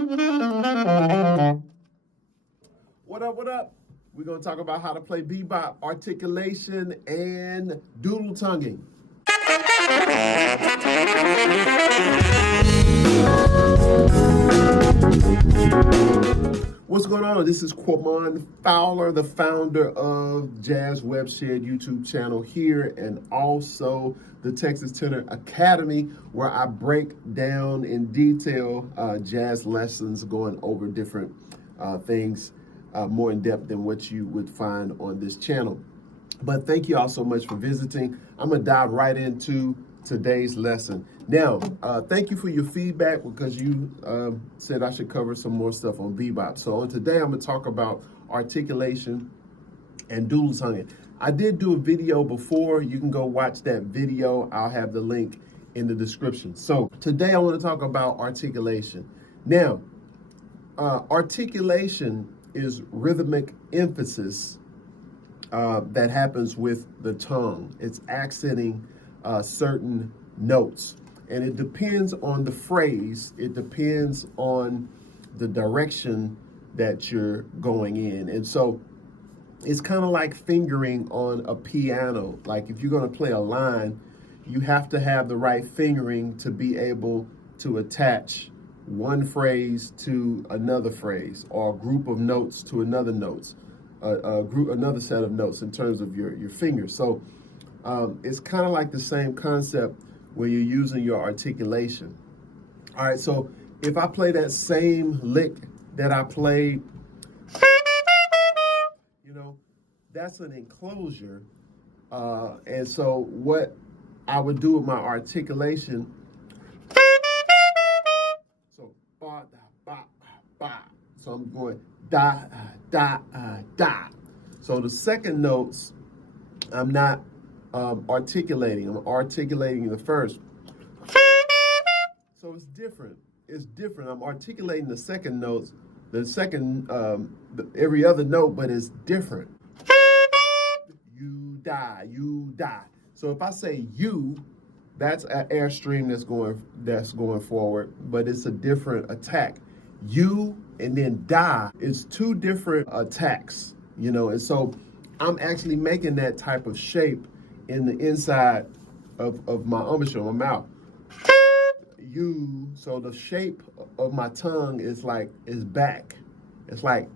What up, what up? We're going to talk about how to play bebop, articulation, and doodle tonguing. What's going on? This is Quamon Fowler, the founder of Jazz Webshed YouTube channel here, and also the Texas Tenor Academy, where I break down in detail jazz lessons, going over different things more in depth than what you would find on this channel. But thank you all so much for visiting. I'm gonna dive right into today's lesson. Now, thank you for your feedback, because you said I should cover some more stuff on bebop. So today I'm gonna talk about articulation and doodle tonguing. I did do a video before. You can go watch that video. I'll have the link in the description. So today I want to talk about articulation. Now, articulation is rhythmic emphasis that happens with the tongue. It's accenting certain notes, and it depends on the phrase. It depends on the direction that you're going in. And so it's kind of like fingering on a piano. Like if you're going to play a line, you have to have the right fingering to be able to attach one phrase to another phrase, or a group of notes to another notes, another set of notes in terms of your fingers. So it's kind of like the same concept when you're using your articulation. All right, so if I play that same lick that I played, you know, that's an enclosure. And so what I would do with my articulation, so ba da ba ba. So I'm going da da da. So the second notes, I'm not articulating. I'm articulating the first. So it's different. It's different. I'm articulating the second notes, the second, every other note, but it's different. You die, you die. So if I say you, that's an airstream that's going forward, but it's a different attack. You and then die is two different attacks, you know, and so I'm actually making that type of shape in the inside of my embouchure, my mouth. You, so the shape of my tongue is back. It's like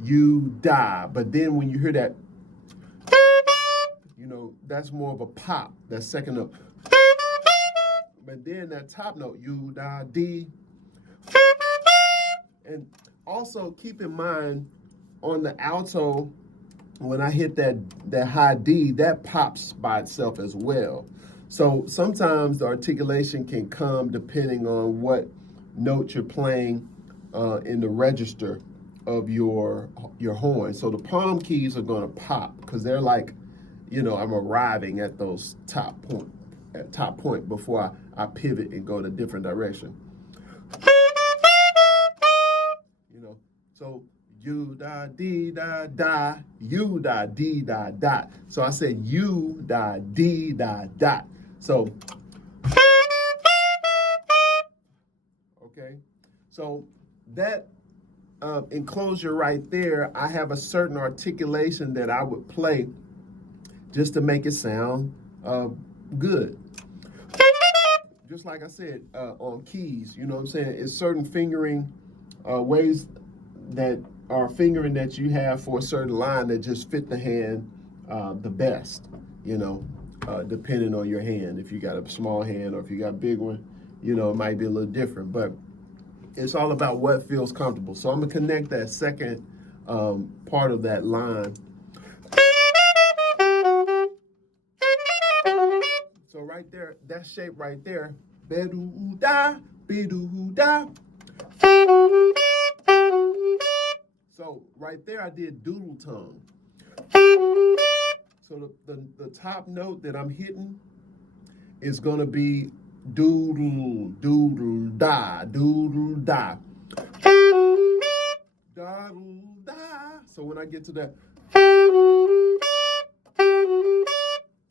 you die. But then when you hear that, you know, that's more of a pop, that second note. But then that top note, you da D. And also keep in mind on the alto, when I hit that high D, that pops by itself as well. So sometimes the articulation can come depending on what note you're playing in the register of your horn. So the palm keys are gonna pop because they're like, you know, I'm arriving at those top point before I pivot and go in a different direction. You know, so you da dee da da, you da dee da da. So I said you da dee da da. So okay, so that enclosure right there, I have a certain articulation that I would play just to make it sound good. Just like I said on keys, you know what I'm saying? It's certain fingering ways that are fingering that you have for a certain line that just fit the hand the best, you know, depending on your hand. If you got a small hand or if you got a big one, you know, it might be a little different, but it's all about what feels comfortable. So I'm gonna connect that second part of that line. So right there, that shape right there, be-do-da, be-do-da. So right there, I did doodle tongue. So the top note that I'm hitting is gonna be doodle, doodle, da, doodle, da. Doodle, da. So when I get to that,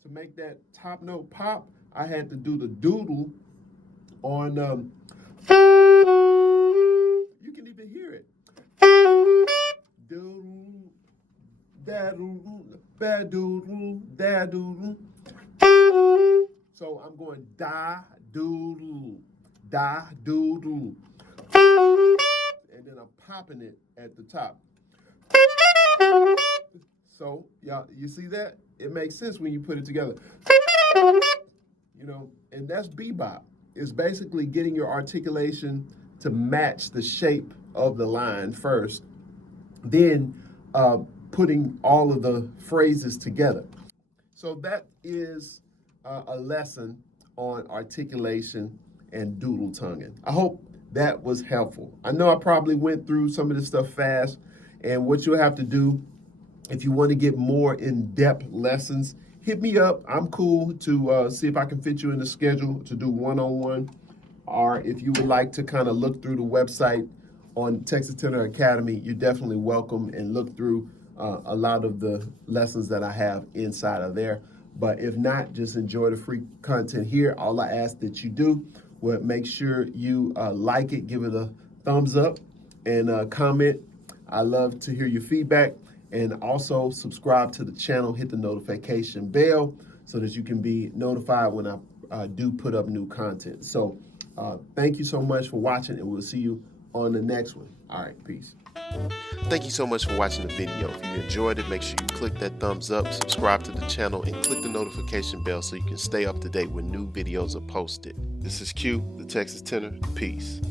to make that top note pop, I had to do the doodle on, You can even hear it. Doodle, da-doodle, ba-doodle, da-doodle. So I'm going da-doodle, da-doodle. And then I'm popping it at the top. So, y'all, you see that? It makes sense when you put it together. You know, and that's bebop. It's basically getting your articulation to match the shape of the line first, then putting all of the phrases together. So that is a lesson on articulation and doodle tonguing. I hope that was helpful. I know I probably went through some of this stuff fast, and what you'll have to do if you want to get more in-depth lessons, hit me up. I'm cool to see if I can fit you in the schedule to do one-on-one, or if you would like to kind of look through the website on Texas Tenor Academy, you're definitely welcome, and look through a lot of the lessons that I have inside of there. But if not, just enjoy the free content here. All I ask that you do, well, make sure you like it, give it a thumbs up, and comment. I love to hear your feedback. And also subscribe to the channel, hit the notification bell so that you can be notified when I do put up new content. So thank you so much for watching, and we'll see you on the next one. All right, peace. Thank you so much for watching the video. If you enjoyed it, make sure you click that thumbs up, subscribe to the channel, and click the notification bell so you can stay up to date when new videos are posted. This is Q, the Texas Tenor. Peace.